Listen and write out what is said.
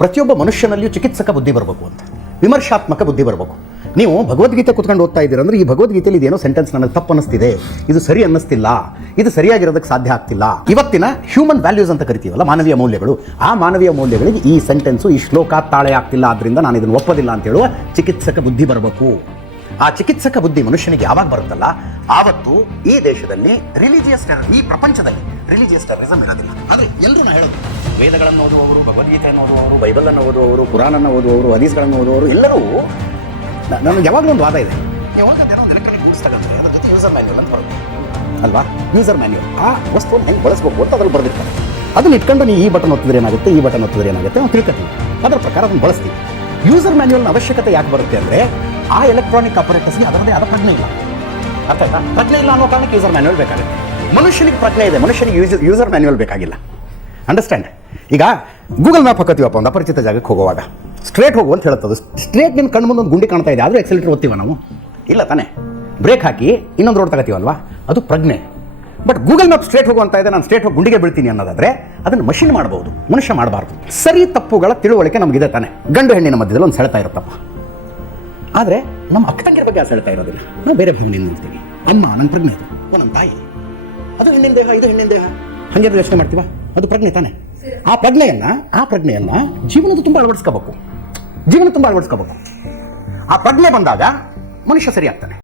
ಪ್ರತಿಯೊಬ್ಬ ಮನುಷ್ಯನಲ್ಲಿಯೂ ಚಿಕಿತ್ಸಕ ಬುದ್ಧಿ ಬರಬೇಕು ಅಂತ, ವಿಮರ್ಶಾತ್ಮಕ ಬುದ್ಧಿ ಬರಬೇಕು. ನೀವು ಭಗವದ್ಗೀತೆ ಕುತ್ಕೊಂಡು ಓದ್ತಾ ಇದ್ದೀರಂದ್ರೆ ಈ ಭಗವದ್ಗೀತೆಯಲ್ಲಿ ಇದೇನೋ ಸೆಂಟೆನ್ಸ್ ನನಗೆ ತಪ್ಪು ಅನ್ನಿಸ್ತಿದೆ, ಇದು ಸರಿ ಅನ್ನಿಸ್ತಿಲ್ಲ, ಇದು ಸರಿಯಾಗಿರೋದಕ್ಕೆ ಸಾಧ್ಯ ಆಗ್ತಿಲ್ಲ. ಇವತ್ತಿನ ಹ್ಯೂಮನ್ ವ್ಯಾಲ್ಯೂಸ್ ಅಂತ ಕರಿತೀವಲ್ಲ, ಮಾನವೀಯ ಮೌಲ್ಯಗಳು, ಆ ಮಾನವೀಯ ಮೌಲ್ಯಗಳಿಗೆ ಈ ಸೆಂಟೆನ್ಸು, ಈ ಶ್ಲೋಕ ತಾಳೆ ಆಗ್ತಿಲ್ಲ, ಆದ್ದರಿಂದ ನಾನು ಇದನ್ನು ಒಪ್ಪೋದಿಲ್ಲ ಅಂತ ಹೇಳುವ ಚಿಕಿತ್ಸಕ ಬುದ್ಧಿ ಬರಬೇಕು. ಆ ಚಿಕಿತ್ಸಕ ಬುದ್ಧಿ ಮನುಷ್ಯನಿಗೆ ಯಾವಾಗ ಬರುತ್ತಲ್ಲ, ಆವತ್ತು ಈ ದೇಶದಲ್ಲಿ ರಿಲಿಜಿಯಸ್ ಈ ಪ್ರಪಂಚದಲ್ಲಿ ರಿಲಿಜಿಯಸ್ ಟೆರರಿಸಮ್ ಇರೋದಿಲ್ಲ. ಆದರೆ ಎಲ್ಲರೂ ನಾ ಹೇಳೋದು, ವೇದಗಳನ್ನು ಓದುವವರು, ಭಗವದ್ಗೀತೆಯನ್ನು ಓದುವವರು, ಬೈಬಲನ್ನು ಓದುವವರು, ಕುರಾನನ್ನು ಓದುವವರು, ಹದೀಸ್ಗಳನ್ನು ಓದುವವರು ಎಲ್ಲರೂ, ನನಗೆ ಯಾವಾಗಲೂ ಒಂದು ವಾದ ಇದೆ, ಯಾವಾಗ ಎಲೆಕ್ಟ್ರಾನಿಕ್ ಬುಕ್ಸ್ ತಗೊಂಡ್ರೆ ಅದರ ಜೊತೆ ಯೂಸರ್ ಮ್ಯಾನ್ಯುವಲ್ ಅಂತ ಬರುತ್ತೆ ಅಲ್ವಾ? ಯೂಸರ್ ಮ್ಯಾನ್ಯುವಲ್, ಆ ವಸ್ತುವನ್ನು ಹೆಂಗೆ ಬಳಸಬೇಕು ಅಂತ ಅದ್ರಲ್ಲಿ ಬರೆದಿರ್ತಾರೆ. ಅದನ್ನ ಇಟ್ಕೊಂಡು ನೀವು ಈ ಬಟನ್ ಒತ್ತಿದ್ರೆ ಏನಾಗುತ್ತೆ, ಈ ಬಟನ್ ಒತ್ತಿದ್ರೆ ಏನಾಗುತ್ತೆ ನಾವು ತಿಳ್ಕೊತೀವಿ, ಅದರ ಪ್ರಕಾರ ಅದನ್ನು ಬಳಸ್ತೀವಿ. ಯೂಸರ್ ಮ್ಯಾನ್ಯುವಲ್ನ ಅವಶ್ಯಕತೆ ಯಾಕೆ ಬರುತ್ತೆ ಅಂದರೆ, ಆ ಎಲೆಕ್ಟ್ರಾನಿಕ್ ಅಪರೇಟರ್ಸ್ಗೆ ಅದರದೇ ಆದ ಪ್ರಜ್ಞೆ ಇಲ್ಲ. ಅರ್ಥ ಆಯ್ತಾ? ಪ್ರಜ್ಞೆ ಇಲ್ಲ ಅನ್ನೋ ಕಾರಣಕ್ಕೆ ಯೂಸರ್ ಮ್ಯಾನ್ಯುವಲ್ ಬೇಕಾಗುತ್ತೆ. ಮನುಷ್ಯನಿಗೆ ಪ್ರಜ್ಞೆ ಇದೆ, ಮನುಷ್ಯನಿಗೆ ಯೂಸರ್ ಮ್ಯಾನ್ಯುವಲ್ ಬೇಕಾಗಿಲ್ಲ. ಅಂಡರ್ಸ್ಟ್ಯಾಂಡ್? ಈಗ ಗೂಗಲ್ ಮ್ಯಾಪ್ ಹಾಕೋತೀವಪ್ಪ ಒಂದು ಅಪರಿಚಿತ ಜಾಗಕ್ಕೆ ಹೋಗುವಾಗ, ಸ್ಟ್ರೇಟ್ ಹೋಗು ಅಂತ ಹೇಳುತ್ತದೆ. ಸ್ಟ್ರೇಟ್ ನಿನ್ನ ಕಣ್ಣು ಮುಂದೆ ಒಂದು ಗುಂಡಿ ಕಾಣ್ತಾ ಇದೆ, ಆದರೂ ಎಕ್ಸೆಲೇಟರ್ ಓದ್ತೀವ ನಾವು? ಇಲ್ಲ ತಾನೆ. ಬ್ರೇಕ್ ಹಾಕಿ ಇನ್ನೊಂದು ರೋಡ್ ತಗೋತೀವಲ್ವಾ, ಅದು ಪ್ರಜ್ಞೆ. ಬಟ್ ಗೂಗಲ್ ಮ್ಯಾಪ್ ಸ್ಟ್ರೇಟ್ ಹೋಗು ಅಂತ ಇದೆ, ನಾನು ಸ್ಟ್ರೇಟ್ ಹೋಗಿ ಗುಂಡಿಗೆ ಬೀಳ್ತೀನಿ ಅನ್ನೋದಾದ್ರೆ ಅದನ್ನು ಮಷಿನ್ ಮಾಡಬಹುದು, ಮನುಷ್ಯ ಮಾಡಬಾರ್ದು. ಸರಿ ತಪ್ಪುಗಳ ತಿಳುವಳಿಕೆ ನಮಗಿದೆ ತಾನೆ. ಗಂಡು ಹೆಣ್ಣಿನ ಮಧ್ಯದಲ್ಲಿ ಒಂದು ಸೆಳೆತ ಇರುತ್ತಪ್ಪ, ಆದರೆ ನಮ್ಮ ಅಕ್ಕ ತಂಗಿರ ಬಗ್ಗೆ ಆ ಸೆಳೆತ ಇರೋದಿಲ್ಲ. ನಾವು ಬೇರೆ ಭಾವನೆಯಿಂದ ನಿಲ್ತೀವಿ. ಅಮ್ಮ ನನ್ನ ಪ್ರಜ್ಞೆ, ನನ್ನ ತಾಯಿ, ಅದು ಹೆಣ್ಣಿನ ದೇಹ, ಇದು ಹೆಣ್ಣಿನ ದೇಹ, ಹಾಗೆ ಯೋಚನೆ ಮಾಡ್ತೀವ, ಅದು ಪ್ರಜ್ಞೆ ತಾನೆ. ಆ ಪ್ರಜ್ಞೆಯನ್ನ ಜೀವನದ ತುಂಬ ಅಳವಡಿಸ್ಕೋಬೇಕು. ಆ ಪ್ರಜ್ಞೆ ಬಂದಾಗ ಮನುಷ್ಯ ಸರಿ ಆಗ್ತಾನೆ.